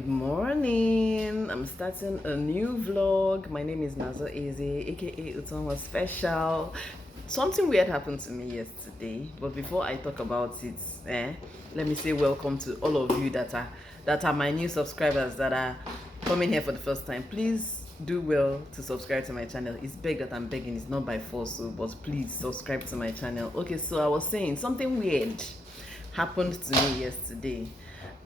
Good morning. I'm starting a new vlog. My name is nazor.ezeh, aka Utonwa Special. Something weird happened to me yesterday, but before I talk about it, let me say welcome to all of you that are my new subscribers that are coming here for the first time. Please do well to subscribe to my channel. It's beg that I'm begging, it's not by force, but please subscribe to my channel. Okay, so I was saying something weird happened to me yesterday.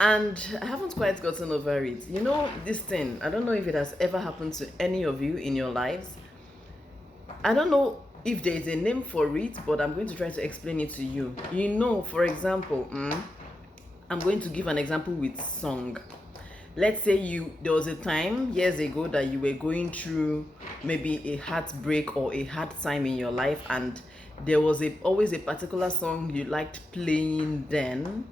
And I haven't quite gotten over it. You know, this thing, I don't know if it has ever happened to any of you in your lives. I don't know if there is a name for it, but I'm going to try to explain it to you. You know, for example, I'm going to give an example with song. Let's say there was a time years ago that you were going through maybe a heartbreak or a hard time in your life, and there was always a particular song you liked playing then.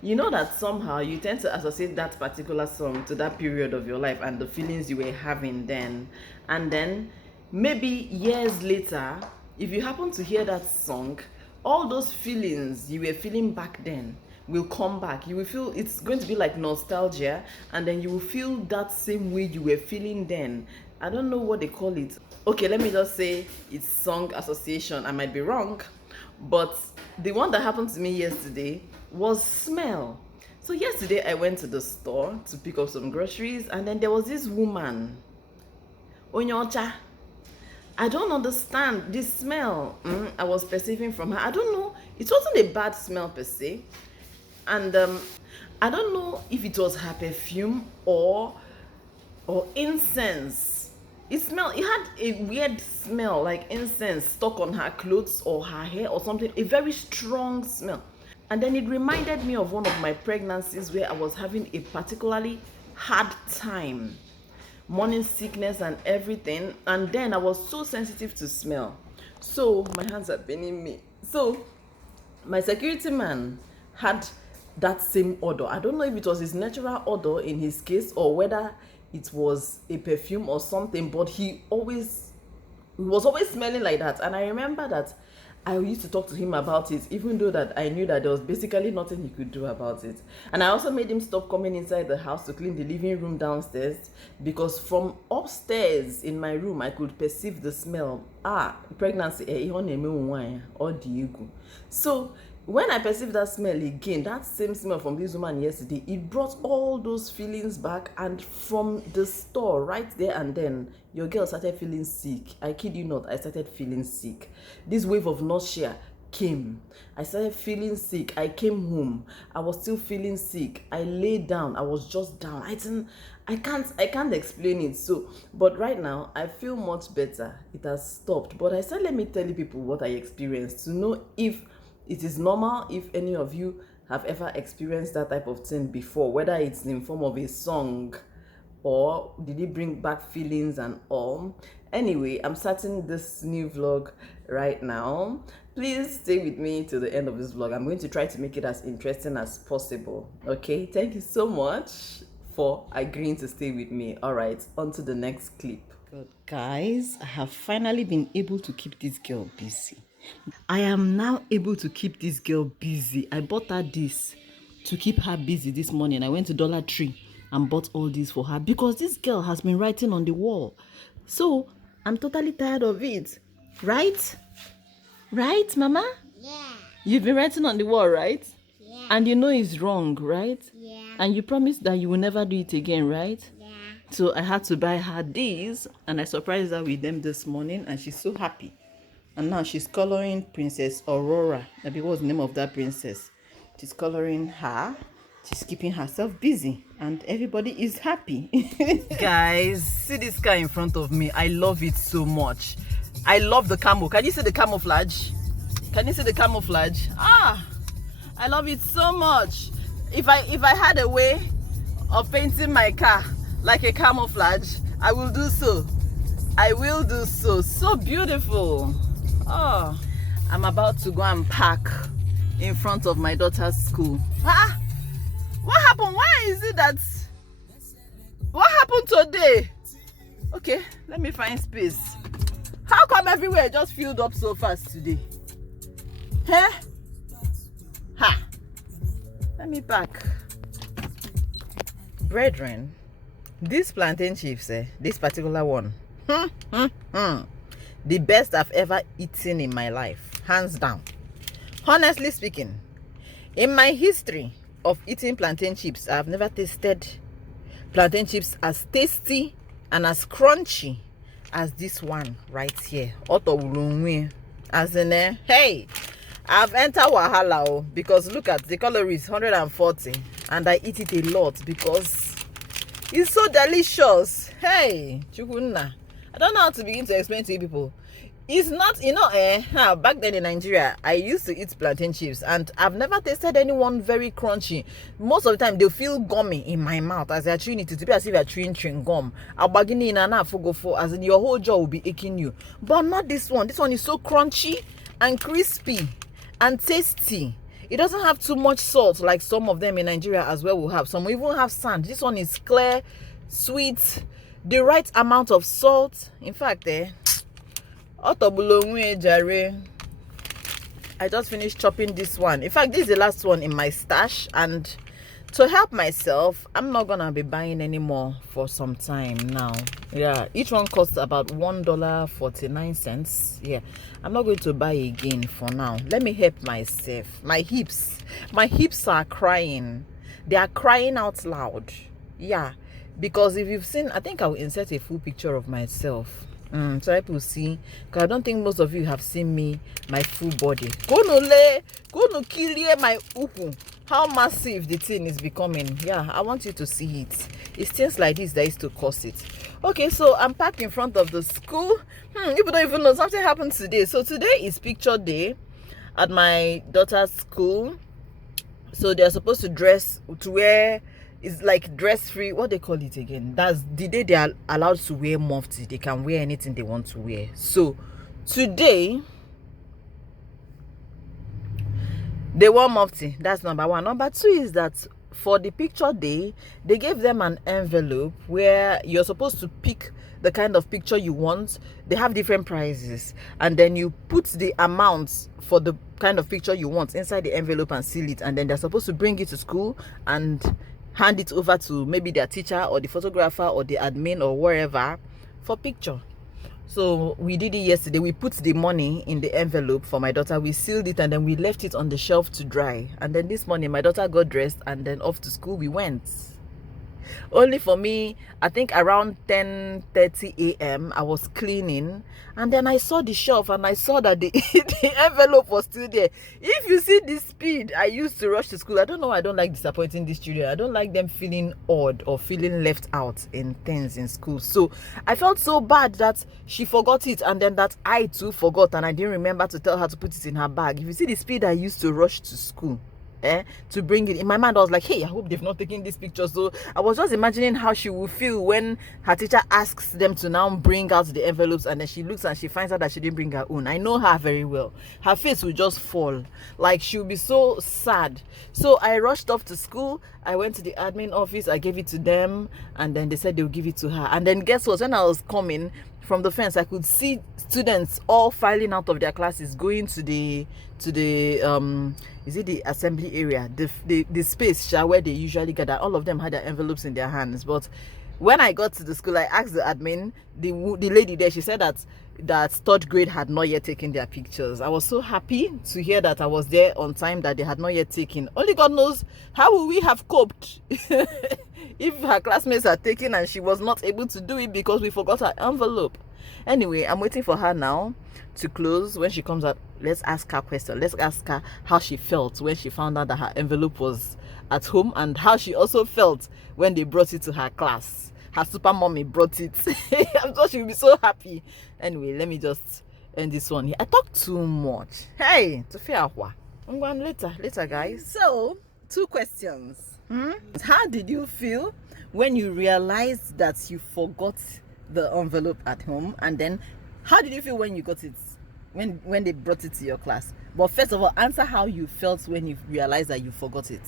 You know that somehow you tend to associate that particular song to that period of your life and the feelings you were having then. And then maybe years later, if you happen to hear that song, all those feelings you were feeling back then will come back. You will feel it's going to be like nostalgia, and then you will feel that same way you were feeling then. I don't know what they call it. Okay, let me just say it's song association. I might be wrong, but the one that happened to me yesterday was smell. So yesterday I went to the store to pick up some groceries, and then there was this woman, Onyocha. I don't understand the smell I was perceiving from her. I don't know, it wasn't a bad smell per se, and I don't know if it was her perfume or incense. It had a weird smell, like incense stuck on her clothes or her hair or something, a very strong smell. And then it reminded me of one of my pregnancies where I was having a particularly hard time, morning sickness and everything. And then I was so sensitive to smell. So my hands are paining me. So my security man had that same odor. I don't know if it was his natural odor in his case or whether it was a perfume or something, but he was always smelling like that. And I remember that I used to talk to him about it, even though that I knew that there was basically nothing he could do about it. And I also made him stop coming inside the house to clean the living room downstairs, because from upstairs in my room I could perceive the smell. Pregnancy, or the. So when I perceived that smell again, that same smell from this woman yesterday, it brought all those feelings back. And from the store right there and then, your girl started feeling sick. I kid you not, I started feeling sick. This wave of nausea came. I started feeling sick. I came home. I was still feeling sick. I lay down. I was just down. I can't explain it. So, but right now I feel much better. It has stopped. But I said, let me tell you people what I experienced to know if it is normal, if any of you have ever experienced that type of thing before, whether it's in form of a song or did it bring back feelings and all. Anyway, I'm starting this new vlog right now. Please stay with me to the end of this vlog. I'm going to try to make it as interesting as possible. Okay, thank you so much for agreeing to stay with me. All right, on to the next clip. Good guys, I have finally been able to keep this girl busy. I am now able to keep this girl busy. I bought her this to keep her busy this morning. I went to Dollar Tree and bought all this for her because this girl has been writing on the wall. So I'm totally tired of it. Right? Right, Mama? Yeah. You've been writing on the wall, right? Yeah. And you know it's wrong, right? Yeah. And you promised that you will never do it again, right? Yeah. So I had to buy her these, and I surprised her with them this morning, and she's so happy. And now she's coloring Princess Aurora. Maybe what's the name of that princess? She's coloring her. She's keeping herself busy. And everybody is happy. Guys, see this car in front of me. I love it so much. I love the camo. Can you see the camouflage? Can you see the camouflage? I love it so much. If I had a way of painting my car like a camouflage, I will do so. I will do so. So beautiful. Oh, I'm about to go and park in front of my daughter's school. What happened? Why is it that? What happened today? Okay, let me find space. How come everywhere just filled up so fast today? Let me park. Brethren, these plantain chips, this particular one, the best I've ever eaten in my life, hands down. Honestly speaking, in my history of eating plantain chips, I've never tasted plantain chips as tasty and as crunchy as this one right here. As in, hey, I've entered wahala because look at the calories, 140, and I eat it a lot because it's so delicious. Hey, chukunna, I don't know how to begin to explain to you people. It's not, back then in Nigeria, I used to eat plantain chips and I've never tasted anyone very crunchy. Most of the time, they feel gummy in my mouth as they're chewing it. To be as if you're chewing gum. As in your whole jaw will be aching you. But not this one. This one is so crunchy and crispy and tasty. It doesn't have too much salt like some of them in Nigeria as well will have. Some will even have sand. This one is clear, sweet, the right amount of salt. In fact, I just finished chopping this one. In fact, this is the last one in my stash, and to help myself, I'm not gonna be buying anymore for some time now. Yeah, each one costs about $1.49. Yeah, I'm not going to buy again for now. Let me help myself. My hips are crying. They are crying out loud. Yeah, because if you've seen, I think I will insert a full picture of myself so people see, because I don't think most of you have seen me, my full body. Go no kill my uku. How massive the thing is becoming. Yeah, I want you to see it. It's things like this that used to cause it. Okay, so I'm parked in front of the school. People don't even know something happened today. So today is picture day at my daughter's school. So they're supposed to wear, it's like dress free, what they call it again. That's the day they are allowed to wear mufti. They can wear anything they want to wear. So today they wore mufti. That's number one. Number two is that for the picture day, they gave them an envelope where you're supposed to pick the kind of picture you want. They have different prices, and then you put the amounts for the kind of picture you want inside the envelope and seal it, and then they're supposed to bring it to school and hand it over to maybe their teacher or the photographer or the admin or wherever for picture. So we did it yesterday. We put the money in the envelope for my daughter. We sealed it and then we left it on the shelf to dry. And then this morning my daughter got dressed and then off to school we went. Only for me, I think around 10:30 a.m. I was cleaning and then I saw the shelf and I saw that the envelope was still there. If you see the speed I used to rush to school, I don't know, I don't like disappointing these children. I don't like them feeling odd or feeling left out in things in school. So I felt so bad that she forgot it and then that I too forgot and I didn't remember to tell her to put it in her bag. If you see the speed I used to rush to school, to bring it, in my mind I was like, hey, I hope they've not taken this picture. So I was just imagining how she will feel when her teacher asks them to now bring out the envelopes and then she looks and she finds out that she didn't bring her own. I know her very well. Her face will just fall, like she'll be so sad. So I rushed off to school. I went to the admin office, I gave it to them, and then they said they'll give it to her. And then guess what, when I was coming from the fence, I could see students all filing out of their classes, going to the is it the assembly area, the space where they usually gather. All of them had their envelopes in their hands. But when I got to the school, I asked the admin, the lady there, she said that third grade had not yet taken their pictures. I was so happy to hear that I was there on time, that they had not yet taken. Only God knows how will we have coped if her classmates had taken and she was not able to do it because we forgot her envelope. Anyway, I'm waiting for her now to close. When she comes out, let's ask her question. Let's ask her how she felt when she found out that her envelope was at home and how she also felt when they brought it to her class. Her super mommy brought it. I'm sure she'll be so happy. Anyway, let me just end this one here. I talk too much. Hey, to fear what? I'm going later, guys. So, 2 questions. How did you feel when you realized that you forgot the envelope at home? And then how did you feel when you got it, when they brought it to your class? But first of all, answer how you felt when you realized that you forgot it.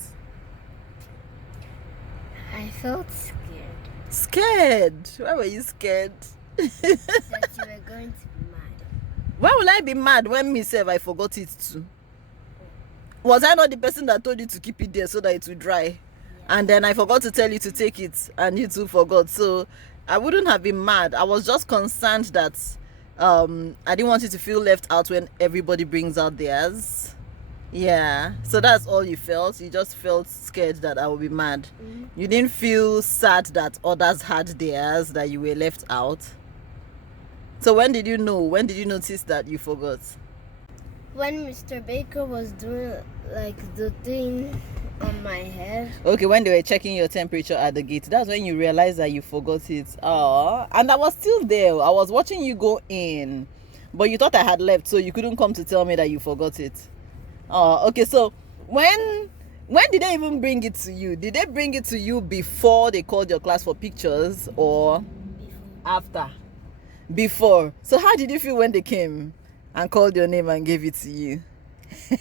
I felt scared. Scared? Why were you scared? That you were going to be mad. Why will I be mad when myself I forgot it too? Was I not the person that told you to keep it there so that it will dry? Yeah. and then I forgot to tell you to take it, and you too forgot. So I wouldn't have been mad. I was just concerned that I didn't want you to feel left out when everybody brings out theirs. Yeah, so that's all you felt. You just felt scared that I would be mad. You didn't feel sad that others had theirs, that you were left out. So when did you know? When did you notice that you forgot? When Mr. Baker was doing like the thing on my head. Okay, when they were checking your temperature at the gate, that's when you realized that you forgot it. Oh, and I was still there. I was watching you go in, but you thought I had left, so you couldn't come to tell me that you forgot it. Oh, okay. So when did they even bring it to you? Did they bring it to you before they called your class for pictures, or after? Before. So how did you feel when they came and called your name and gave it to you? Good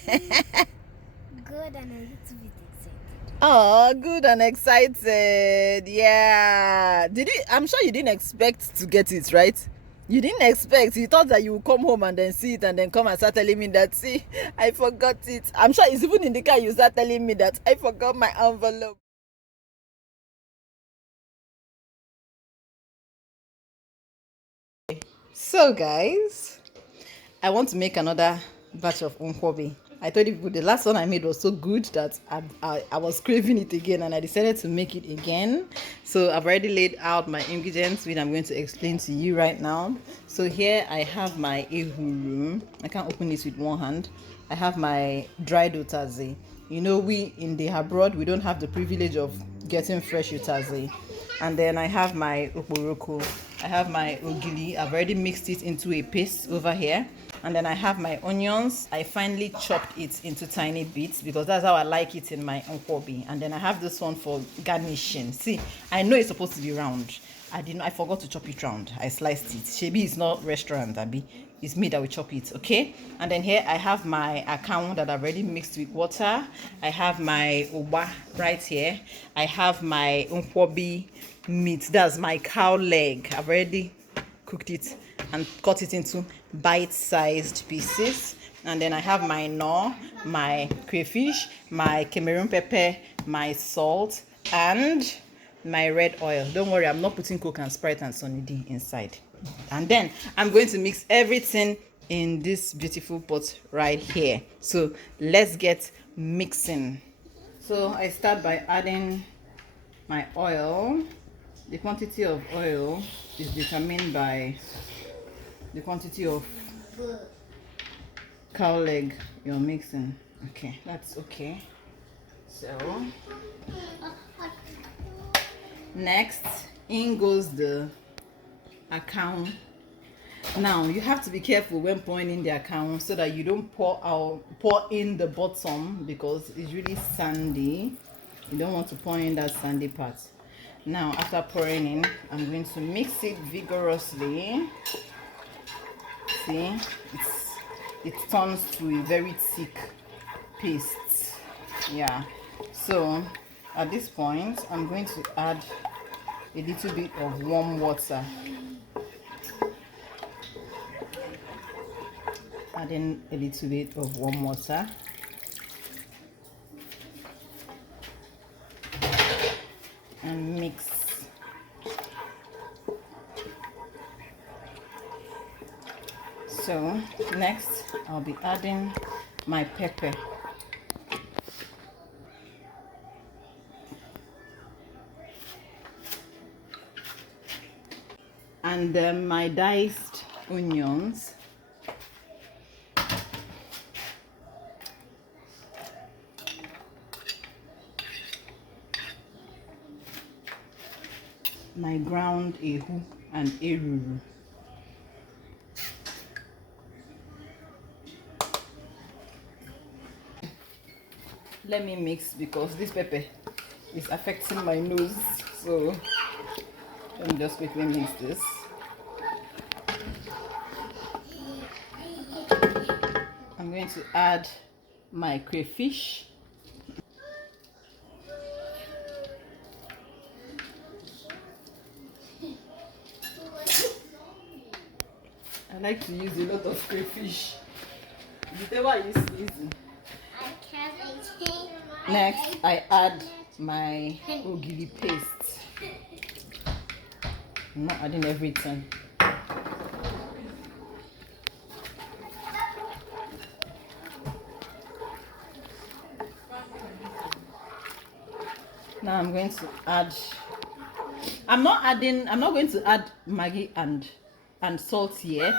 and a little bit excited. Oh, good and excited. Yeah. I'm sure you didn't expect to get it, right? You didn't expect. You thought that you would come home and then see it and then come and start telling me that, see, I forgot it. I'm sure it's even in the car you start telling me that I forgot my envelope. So guys, I want to make another batch of Nkwobi. I told you the last one I made was so good that I was craving it again, and I decided to make it again. So I've already laid out my ingredients, which I'm going to explain to you right now. So here I have my ehuru. I can't open this with one hand. I have my dried utazi. You know, we in the abroad, we don't have the privilege of getting fresh utazi. And then I have my okporoko. I have my ogili. I've already mixed it into a paste over here. And then I have my onions. I finally chopped it into tiny bits because that's how I like it in my nkwobi. And then I have this one for garnishing. See, I know it's supposed to be round. I forgot to chop it round. I sliced it. Shebi is not restaurant, Abi. It's me that will chop it, okay? And then here I have my account that I've already mixed with water. I have my oba right here. I have my nkwobi meat. That's my cow leg. I've already cooked it and cut it into bite-sized pieces. And then I have my knorr, my crayfish, my Cameroon pepper, my salt, and my red oil. Don't worry, I'm not putting Coke and Sprite and Sunny D inside. And then I'm going to mix everything in this beautiful pot right here. So let's get mixing. So I start by adding my oil. The quantity of oil is determined by the quantity of cow leg you're mixing. Okay, that's okay. So next in goes the account. Now you have to be careful when pouring in the account so that you don't pour in the bottom because it's really sandy. You don't want to pour in that sandy part. Now after pouring in, I'm going to mix it vigorously. See, it turns to a very thick paste. Yeah, so at this point I'm going to add a little bit of warm water. Adding a little bit of warm water. And mix. So next I'll be adding my pepper. And my diced onions. My ground ehu and eruru. Let me mix because this pepper is affecting my nose, so let me just quickly mix this. I'm going to add my crayfish. I like to use a lot of crayfish. Whatever you season. Next, I add my ogiri paste. I'm not adding everything. Now I'm going to add. I'm not going to add Maggi and salt yet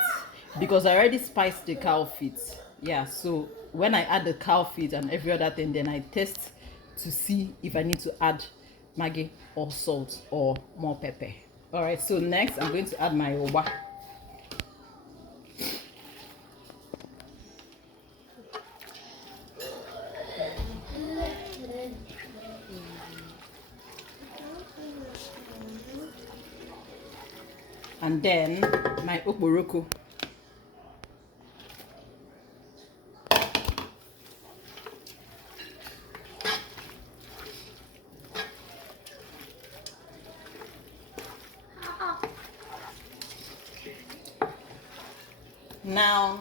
because I already spiced the cow feet. Yeah, so when I add the cow feet and every other thing, then I test to see if I need to add Maggi or salt or more pepper. All right, so next I'm going to add my oba. And then my okporoko. Now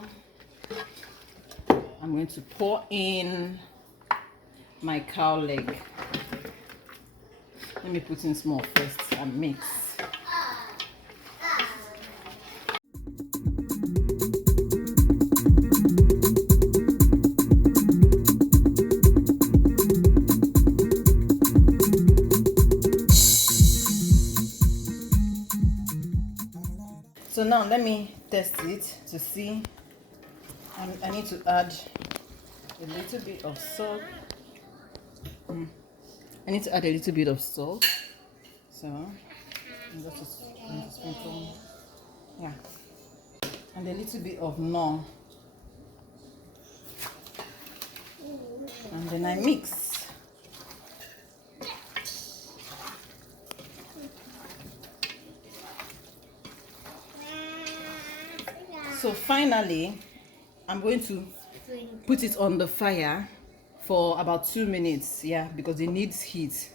I'm going to pour in my cow leg. Let me put in small first and mix. So now let me test it to see. I need to add a little bit of salt. I need to add a little bit of salt. So I'm going to sprinkle. Yeah. And a little bit of nor. And then I mix. So finally, I'm going to put it on the fire for about 2 minutes, yeah, because it needs heat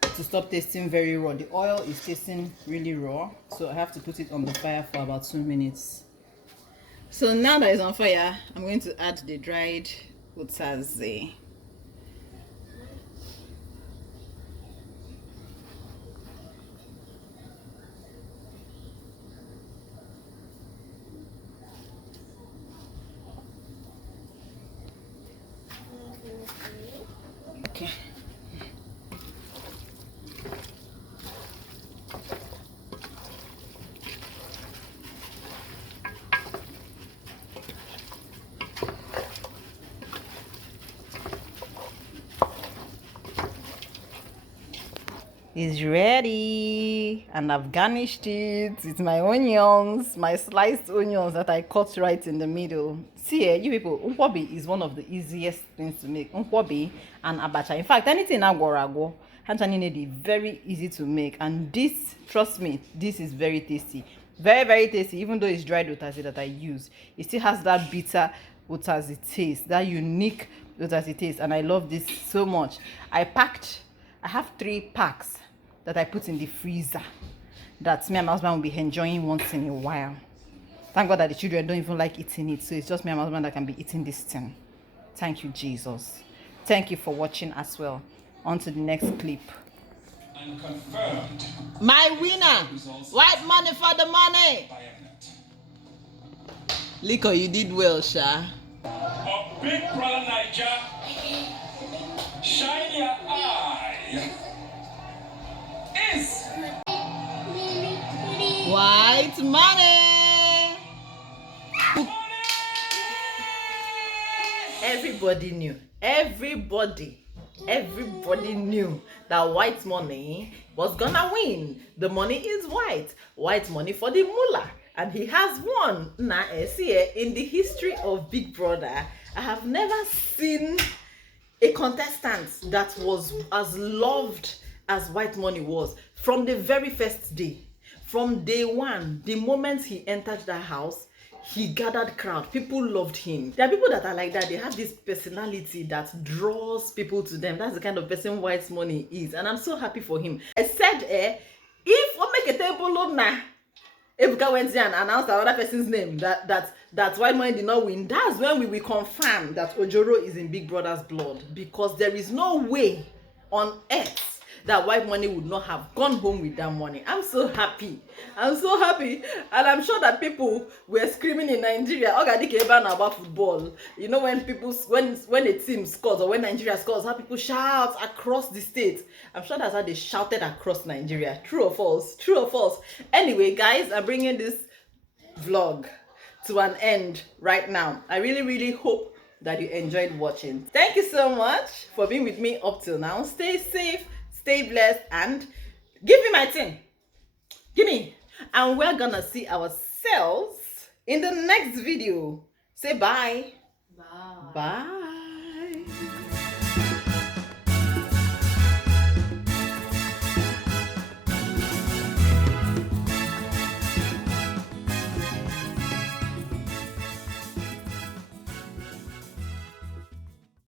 to stop tasting very raw. The oil is tasting really raw, so I have to put it on the fire for about 2 minutes. So now that it's on fire, I'm going to add the dried WHITEMONEY. Okay. It's ready, and I've garnished it with my onions, my sliced onions that I cut right in the middle. See, you people, Nkwobi is one of the easiest things to make. Nkwobi and abacha. In fact, anything agwarago, hanchani very easy to make. And this, trust me, this is very tasty. Very, very tasty. Even though it's dried utazi that I use, it still has that bitter utazi taste, that unique utazi taste. And I love this so much. I have 3 packs that I put in the freezer that me and my husband will be enjoying once in a while. Thank God that the children don't even like eating it, so it's just me and my husband that can be eating this thing. Thank you, Jesus. Thank you for watching as well. On to the next clip. And confirmed. My winner! White money for the money! Liko, you did well, Sha. Of Big Brother Niger, shine your eye. Is White money! Everybody knew that white money was gonna win. The money is white. White money for the mullah. And he has won. Now, see, in the history of Big Brother, I have never seen a contestant that was as loved as White Money was from the very first day. From day one, the moment he entered that house, he gathered crowd. People loved him. There are people that are like that. They have this personality that draws people to them. That's the kind of person White Money is. And I'm so happy for him. I said, if we make a table now, Ebuka went there and announced another person's name that White Money did not win. That's when we will confirm that Ojoro is in Big Brother's blood, because there is no way on earth that White Money would not have gone home with that money. I'm so happy. I'm so happy. And I'm sure that people were screaming in Nigeria, Ogadike Ebana about football. You know, when a team scores or when Nigeria scores, how people shout across the state. I'm sure that's how they shouted across Nigeria. True or false? True or false? Anyway, guys, I'm bringing this vlog to an end right now. I really, really hope that you enjoyed watching. Thank you so much for being with me up till now. Stay safe, stay blessed, and give me my thing. Give me. And we're gonna see ourselves in the next video. Say bye. Bye. Bye.